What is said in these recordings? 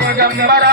ಜಗಂಬರ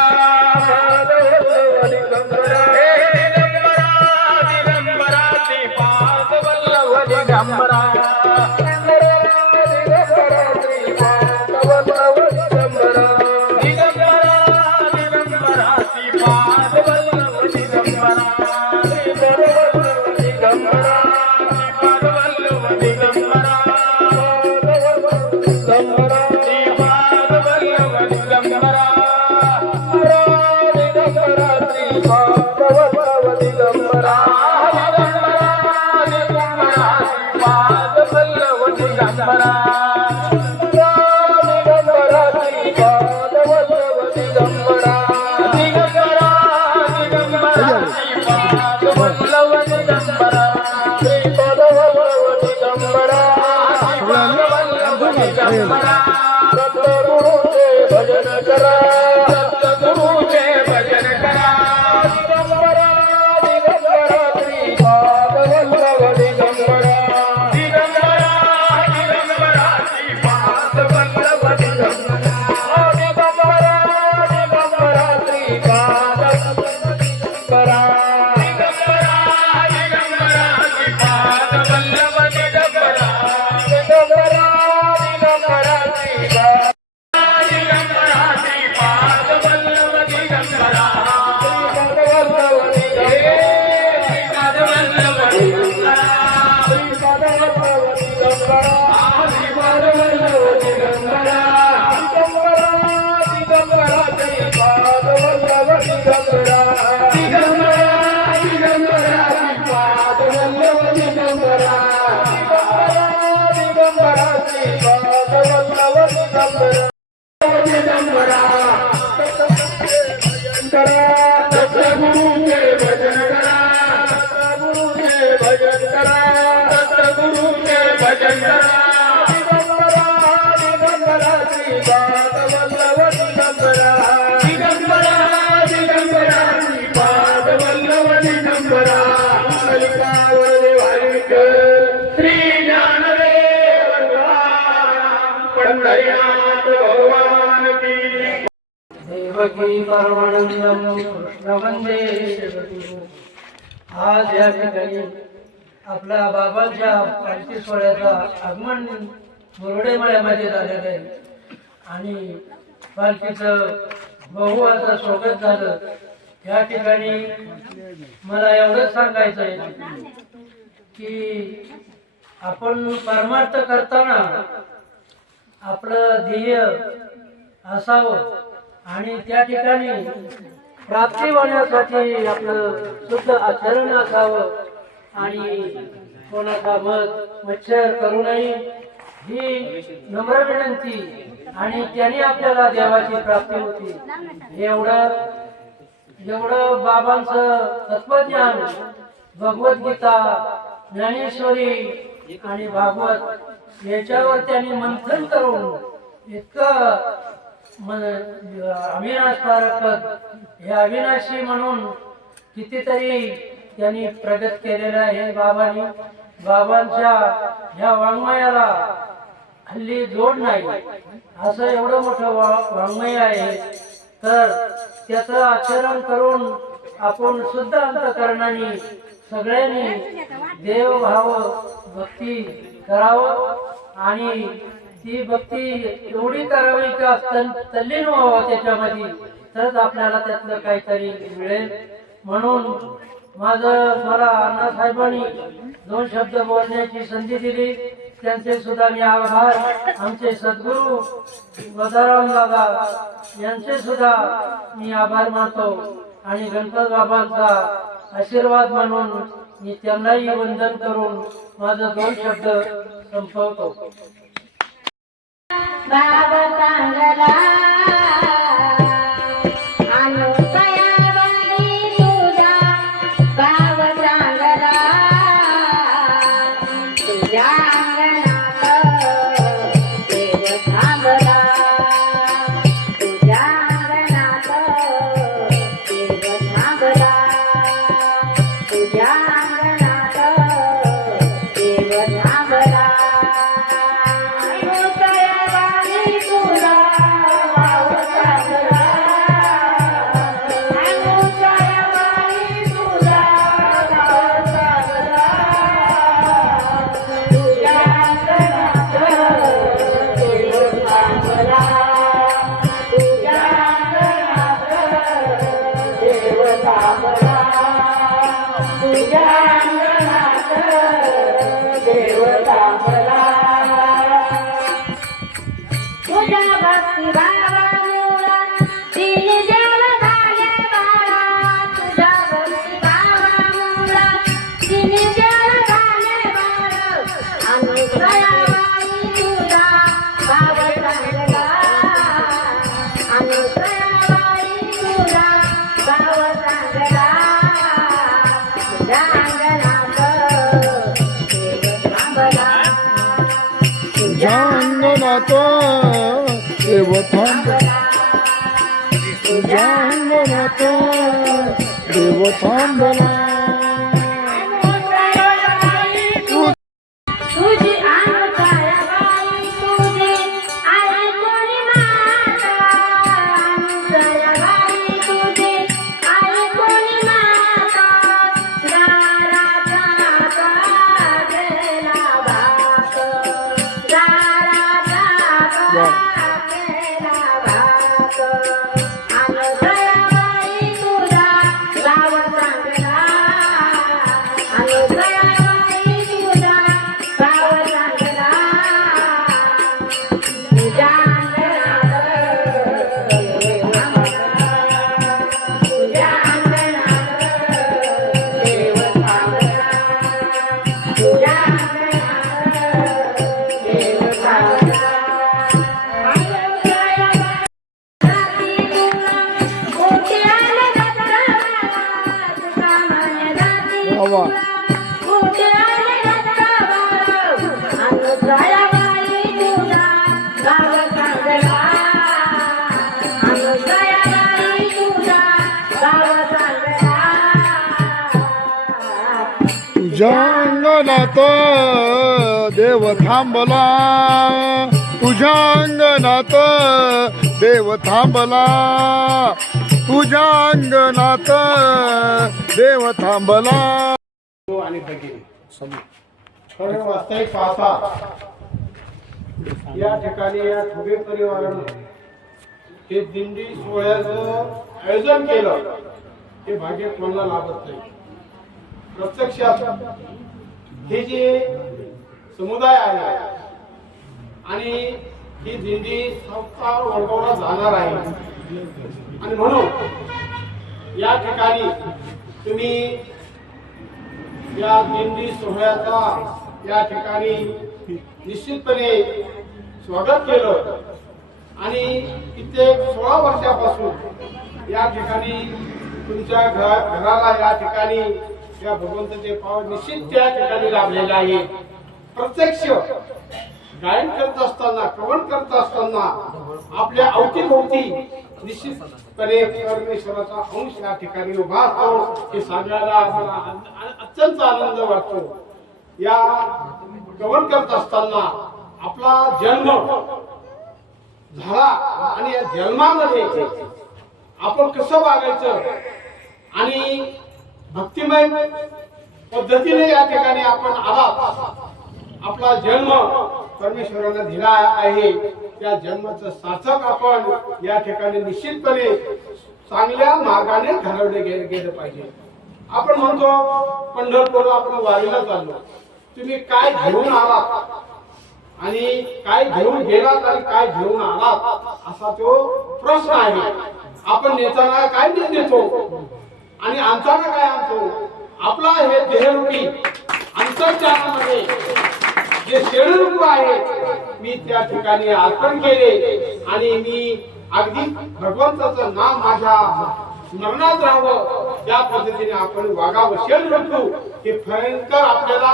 欢迎 Thank you. Devaki परमानंदम Krishna Vande जगद्गुरु. आज या ठिकाणी आपल्या बाबांच्या पालखी सोहळ्याचा आगमन बोर्डे मळ्यामध्ये झालेलं आहे आणि पालखीचं बहु आता स्वागत झालं या ठिकाणी मला एवढंच सांगायचं आहे की आपण परमार्थ करताना आपलं ध्येय असावं आणि त्या ठिकाणी प्राप्ती होण्यासाठी आपलं शुद्ध आचरण असावं. आणि कोणाचा मत मच्छर करू नये ही नम्र विनंती. आणि त्यांनी आपल्याला देवाची प्राप्ती होती. एवढं एवढं बाबांचं तत्वज्ञान भगवद्गीता ज्ञानेश्वरी आणि भागवत याच्यावर त्यांनी मंथन करून इतकं म्हणजे, अविनाश पारखत हे अविनाशी म्हणून कितीतरी त्यांनी प्रगत केलेलं आहे बाबांनी. बाबांच्या ह्या वाङ्मयाला हल्ली जोड नाही. असं एवढं मोठं वा- वाङ्मय आहे. तर त्याचं आचरण करून आपण शुद्ध अंतकरणाने सगळ्यांनी देवभाव भक्ती करावं आणि ती भक्ती एवढी करावी का? तल्लीन व्हावं त्याच्यामध्ये. तरच आपल्याला त्यातलं काहीतरी मिळेल. म्हणून माझं मला अण्णासाहेबांनी दोन शब्द बोलण्याची संधी दिली. त्यांचे सुद्धा मी आभार. आमचे सद्गुरू गदाराम दादा यांचे सुद्धा मी आभार मानतो. आणि गणपत बाबांचा आशीर्वाद म्हणून मी त्यांनाही वंदन करून माझं दोन शब्द संपवतो. बाबा चांगला देव थांबला अंगणात देव थांबला. तुझ्या अंगणात देव थांबला. तुझ्या अंगणात देव थांबला. आणि भगिनी खरं वास्तविक पाहता या ठिकाणी या ठुगे परिवारानं हे दिंडी सोहळ्याचं आयोजन केलं. हे भाग्य कोणाला लाभत नाही. प्रत्यक्षात हे जे समुदाय आहे आणि ही दिंडी संस्था वळगवला जाणार आहे. आणि म्हणून या ठिकाणी तुम्ही या दिंडी सोहळ्याचा या ठिकाणी निश्चितपणे स्वागत केलं आणि कित्येक सोळा वर्षापासून या ठिकाणी तुमच्या घराला या ठिकाणी या भगवंताचे पाव निश्चित त्या ठिकाणी लाभलेले आहे. प्रत्यक्ष गायन करत असताना कवन करत असताना आपल्या अवतीभोवती निश्चितपणे परमेश्वराचा अंश या ठिकाणी उभा असतो. हे सांगायला आम्हाला अत्यंत आनंद वाटतो. या कवन करत असताना आपला जन्म झाला आणि या जन्मामध्ये आपण कसं वागायचं? आणि भक्तिमय पद्धतीने या ठिकाणी आपण आला आपला जन्म परमेश्वरानं दिला आहे. त्या जन्माचं सार्थक आपण या ठिकाणी निश्चितपणे चांगल्या मार्गाने घालवले गेलं पाहिजे. आपण म्हणतो पंढरपूर आपण वारीला चाललो. तुम्ही काय घेऊन आलात? आणि काय घेऊन गेलात आणि काय घेऊन आलात? असा तो प्रश्न आहे. आपण नेताना काय नेतो आणि आणताना काय आणतो आपला हे देहरूपी अंतर्जानामध्ये जे शेळरूप आहे मी त्या ठिकाणी अर्पण केले आणि मी अगदी भगवंताचं नाम माझ्या स्मरणात राहावं. त्या पद्धतीने आपण वागावं शेळ ऋतू हे भयंकर आपल्याला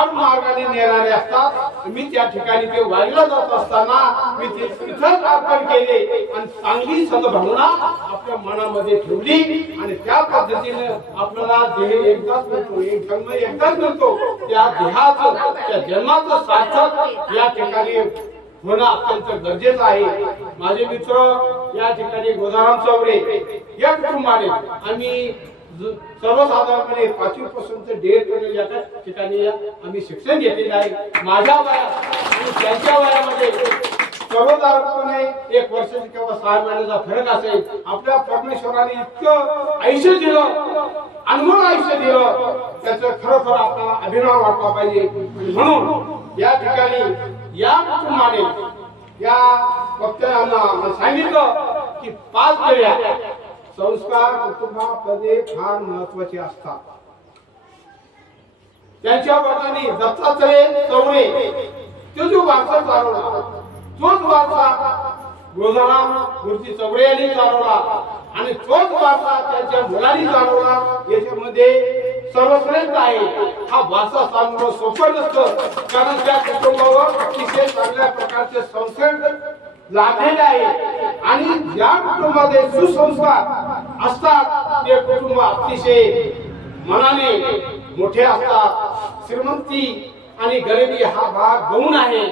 आड मार्गाने नेणारे असतात. मी त्या ठिकाणी ते वारीला जात असताना मी ते तिथंच अर्पण केले आणि चांगली सद्भावना आपल्या मनामध्ये ठेवली. आणि त्या पद्धतीने आपल्याला देह एकदाच मिळतो एक जन्म एकदाच मिळतो. त्या देहाचं त्या जन्माचं सार्थक या ठिकाणी होणं अत्यंत गरजेचं आहे. माझे मित्र या ठिकाणी गोदाराम चौरे या कुटुंबाने आम्ही सर्वसाधारणपणे पाचवी पासून ते या त्या ठिकाणी आम्ही शिक्षण घेतलेलं आहे. माझ्या वयात आणि त्यांच्या वयामध्ये सर्वसाधारणपणे एक वर्षाची किंवा सहा महिन्याचा फरक असेल. आपल्या परमेश्वराने इतकं आयुष्य दिलं अनमोल आयुष्य दिलं त्याचं खरोखर आपल्याला अभिमान वाटला पाहिजे. म्हणून या ठिकाणी या कुटुंबाने या वक्त्यांना सांगितलं की पाच पिढ्या संस्कार कुटुंबामध्ये फार महत्त्वाचे असतात. त्यांच्या वडिलांनी दत्तात्रय चौरे तो जो वारसा चालवला तोच वारसा गोदाराम गुरुजी चौरे यांनी चालवला आणि तोच वारसा त्यांच्या मुलांनी चालवला याच्यामध्ये सर्वश्रेष्ठ आहे. हा भाषा चालवणं सोपं नसतं. कारण त्या कुटुंबावर अतिशय चांगल्या प्रकारचे संसर्ग लाभलेले आहे आणि ज्या कुटुंबामध्ये सुसंस्कार असतात ते कुटुंब अतिशय मनाने मोठे असतात. श्रीमंती आणि गरिबी हा भाग गौण आहे.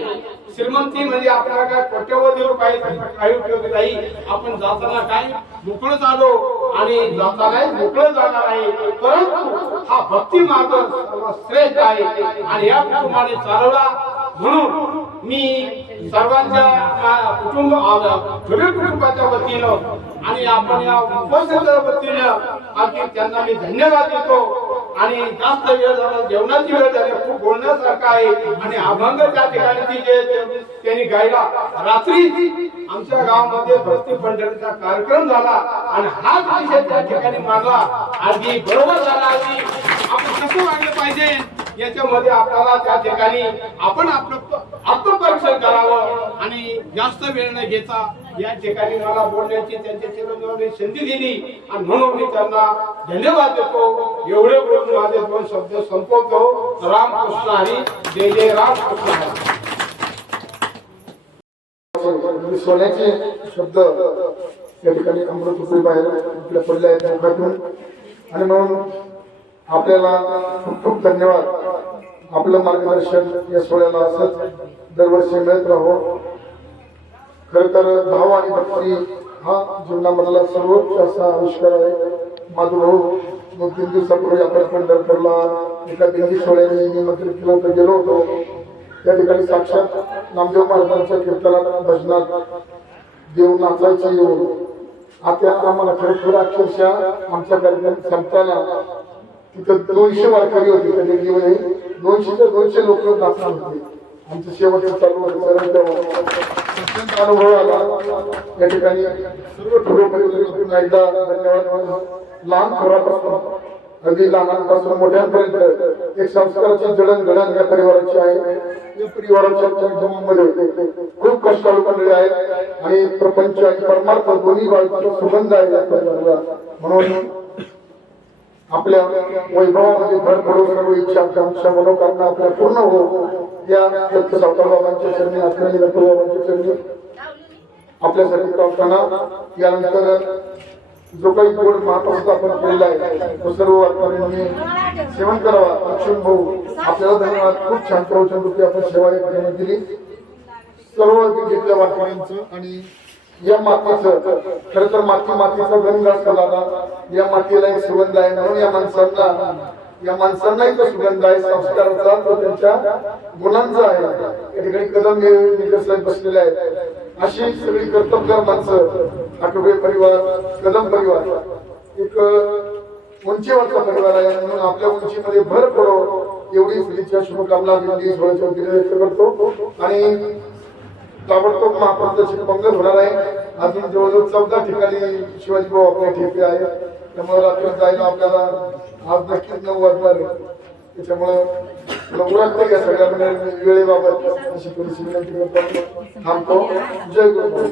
श्रीमंती म्हणजे आपल्याला काय कोट्यवधी रुपये काही उपयोग नाही. आपण जाताना काय मोकळं आलो आणि जाताना मोकळं जाणार आहे. परंतु हा भक्ती मार्ग सर्वश्रेष्ठ आहे. आणि या कुटुंबाने चालवला. म्हणून मी सर्वांच्या कुटुंब सगळ्या कुटुंबाच्या वतीनं आणि आपण या उपस्थितीच्या वतीनं अगदी त्यांना मी धन्यवाद देतो. आणि जास्त वेळ झाला जेवणाची वेळ झाली खूप बोलण्यासारखं आहे. आणि अभंग त्या ठिकाणी ती त्यांनी गायला रात्री आमच्या गावामध्ये भक्ती पंढरीचा कार्यक्रम झाला आणि हाच विषय त्या ठिकाणी मांडला. आणि बरोबर झाला आपण कसं वागलं पाहिजे? याच्यामध्ये आपल्याला त्या ठिकाणी आपण आपलं आत्मपरीक्षण करावं आणि जास्त वेळ न घेता या ठिकाणी मला बोलण्याची त्यांच्या संधी दिली. आणि म्हणून मी त्यांना धन्यवाद देतो एवढे बोलून माझे दोन शब्द संपवतो. रामकृष्ण हरी जय जय रामकृष्ण हरी. सोन्याचे शब्द या ठिकाणी अमृत रुपये बाहेर आपल्या पडले आहेत मुखातून आणि म्हणून आपल्याला खूप खूप धन्यवाद. आपलं मार्गदर्शन या सोहळ्याला असंच दरवर्षी मिळत राहो. खर तर भाव आणि भक्ती हा जीवनामधला सर्वोच्च असा आविष्कार आहे. माझा भाऊ दोन तीन दिवसापूर्वी आपण पंढरपूरला एका दिवशी सोहळ्याने निमंत्रित केलं होतं गेलो होतो. त्या ठिकाणी साक्षात नामदेव महाराजांच्या कीर्तनात भजनात देव नाचायची येऊन आता आम्हाला खरोखर अक्षरशः आमच्या कार्यक्रम संपताना तिथं दोनशे वारकरी होते. त्या दिंडीमध्ये दोनशे ते दोनशे लोक नाचणार होते. आमचं शेवटचं चालू होतं. अत्यंत अनुभव आला. या ठिकाणी सर्व ठोरे एकदा धन्यवाद लहान थोरापासून अगदी लहानांपासून मोठ्यांपर्यंत एक संस्काराची जडणघडण या परिवाराची आहे. या परिवाराच्या जन्मामध्ये खूप कष्टाळू मंडळी आहेत आणि प्रपंच आणि परमार्थ दोन्ही बाजूचा सुगंध आहे या परिवाराला. म्हणून आपल्या वैभवामध्ये भर पडून सर्व इच्छा आकांक्षा मनोकामना आपल्या पूर्ण हो या दत्त सावकार चरणी आत्मनिर्भर बाबांच्या चरणी आपल्यासाठी प्रार्थना यानंतर जो काही गोड महाप्रसाद आपण केलेला आहे तो सर्व वारकऱ्यांनी सेवन करावा अक्षम भाऊ आपल्याला धन्यवाद. खूप छान प्रवचन रूपी आपण सेवा या ठिकाणी दिली. सर्व घेतल्या वारकऱ्यांचं आणि या मातीचं खर तर माती मातीचा गंध असतो दादा या मातीला एक सुगंध आहे म्हणून या माणसांना या माणसांनाही तो सुगंध आहे संस्काराचा तो त्यांच्या गुणांचा आहे. या ठिकाणी कदम निकसला बसलेले आहेत. अशी सगळी कर्तव्यगार माणसं आठवडे परिवार कदम परिवार एक उंचीवरचा परिवार आहे म्हणून आपल्या उंचीमध्ये भर पडो एवढी मुलीच्या शुभकामना करतो. आणि ताबडतोब महाप्रसादाची मंगल होणार आहे. अजून जवळजवळ चौदा ठिकाणी शिवाजी भाऊ आपल्या ठेपे आहे त्यामुळे रात्र जायला आपल्याला आज नक्कीच नऊ वाजणार आहे. त्याच्यामुळं लवकरात नाही या सगळ्या वेळेबाबत अशी थोडीशी विनंती करतो. थांबतो. जय गुरु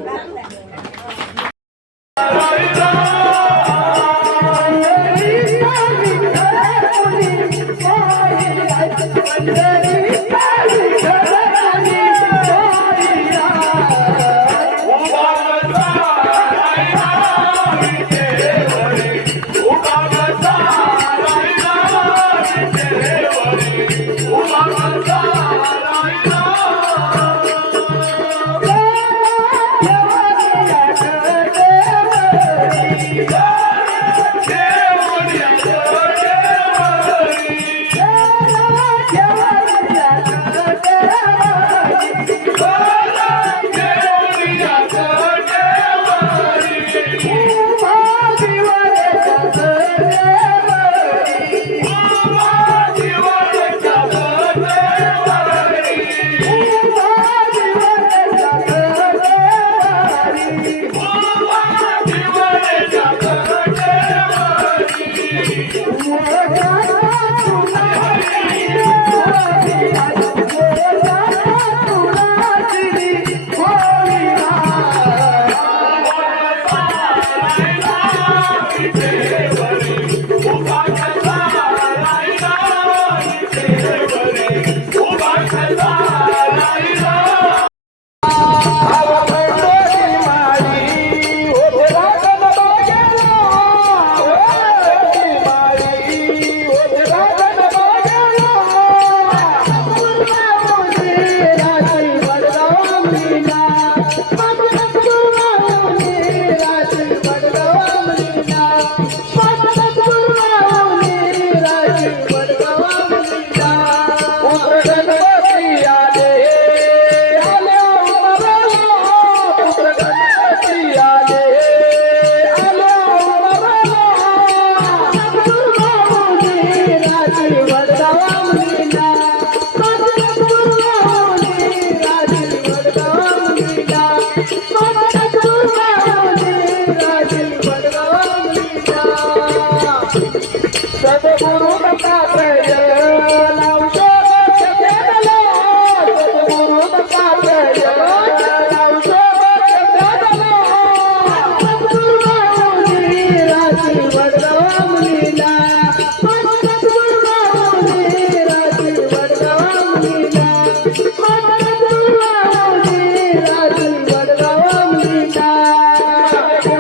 Thank you.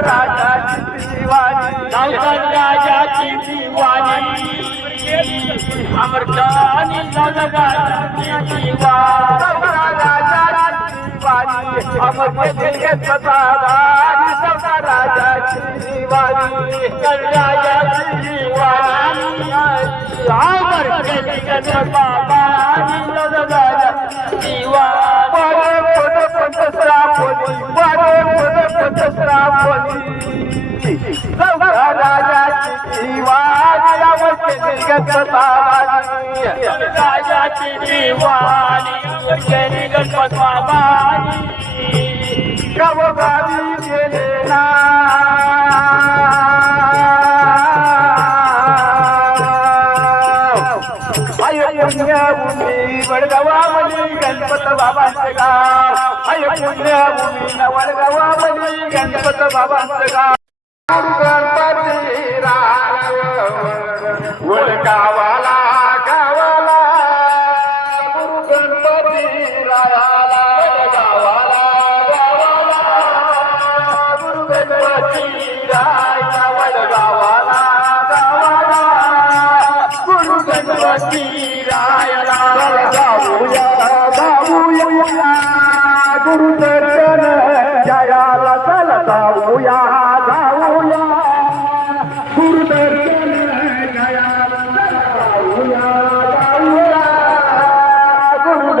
राजाची दिवाणी राजाची दिवाणी अमर राजा राजाची दिवाणी अमर बाबा राजा दिवाणी राजाची दिवाणी अमर केली बाबा राजाची दिवाणी गणपत बाबानी गवगावी गेले ना. आय पुण्यभूमी वडगावामध्ये गणपत गाव. आय पुण्यभूमी वडगावामध्ये गणपत बाबांचं गाव गणपती गावाला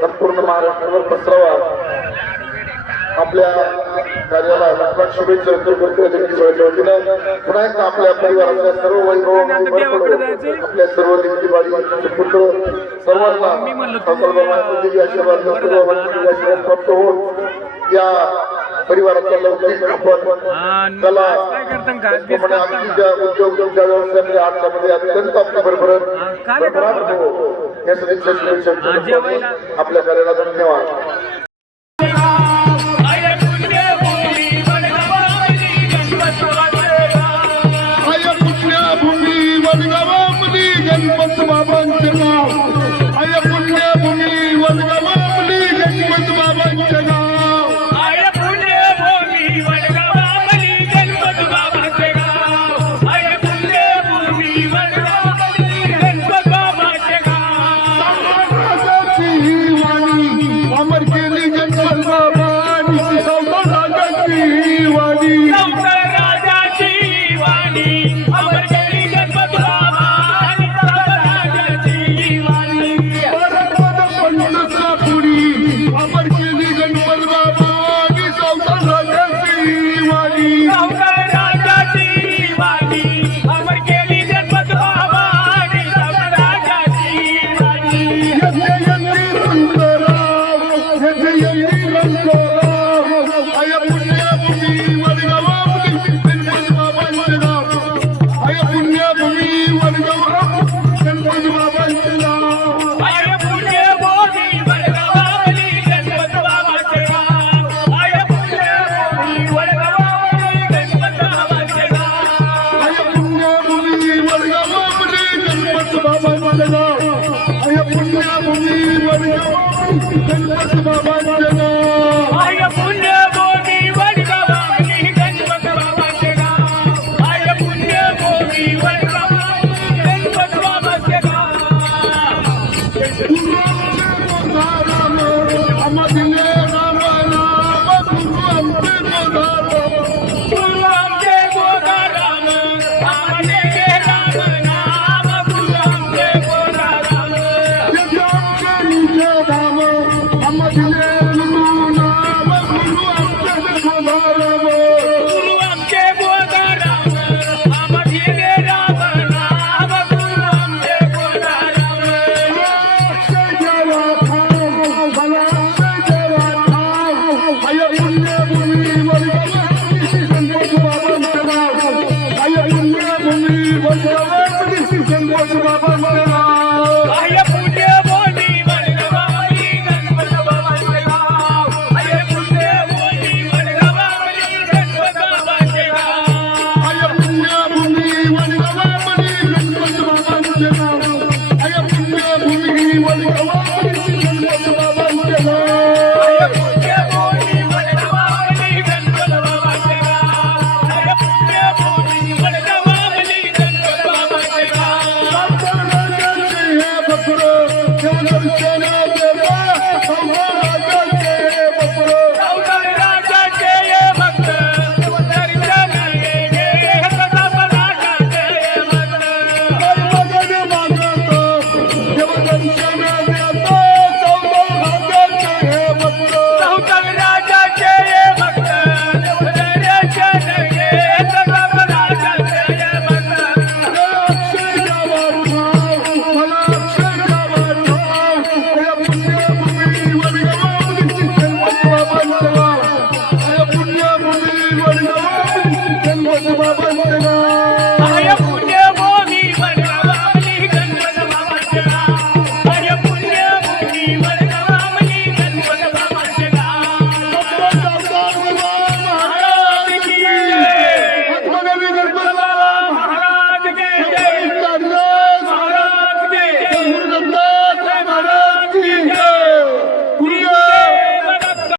संपूर्ण महाराष्ट्रावर पसरावा. आपल्या कार्याला लक्षात शुभेच्छा व्यक्त करतो. लेखीच्या वतीनं पुन्हा एकदा आपल्या परिवाराच्या सर्व वैभवामध्ये पडो. आपल्या सर्व लेखीबाळी पुत्र सर्वांना आशीर्वाद प्राप्त होऊन या परिवाराच्या लौकिक आपण कला आमच्या उद्योग व्यवसायामध्ये आजच्यामध्ये अत्यंत आपली भरभरत भरभराट हो शुभेच्छा आपल्या कार्याला धन्यवाद.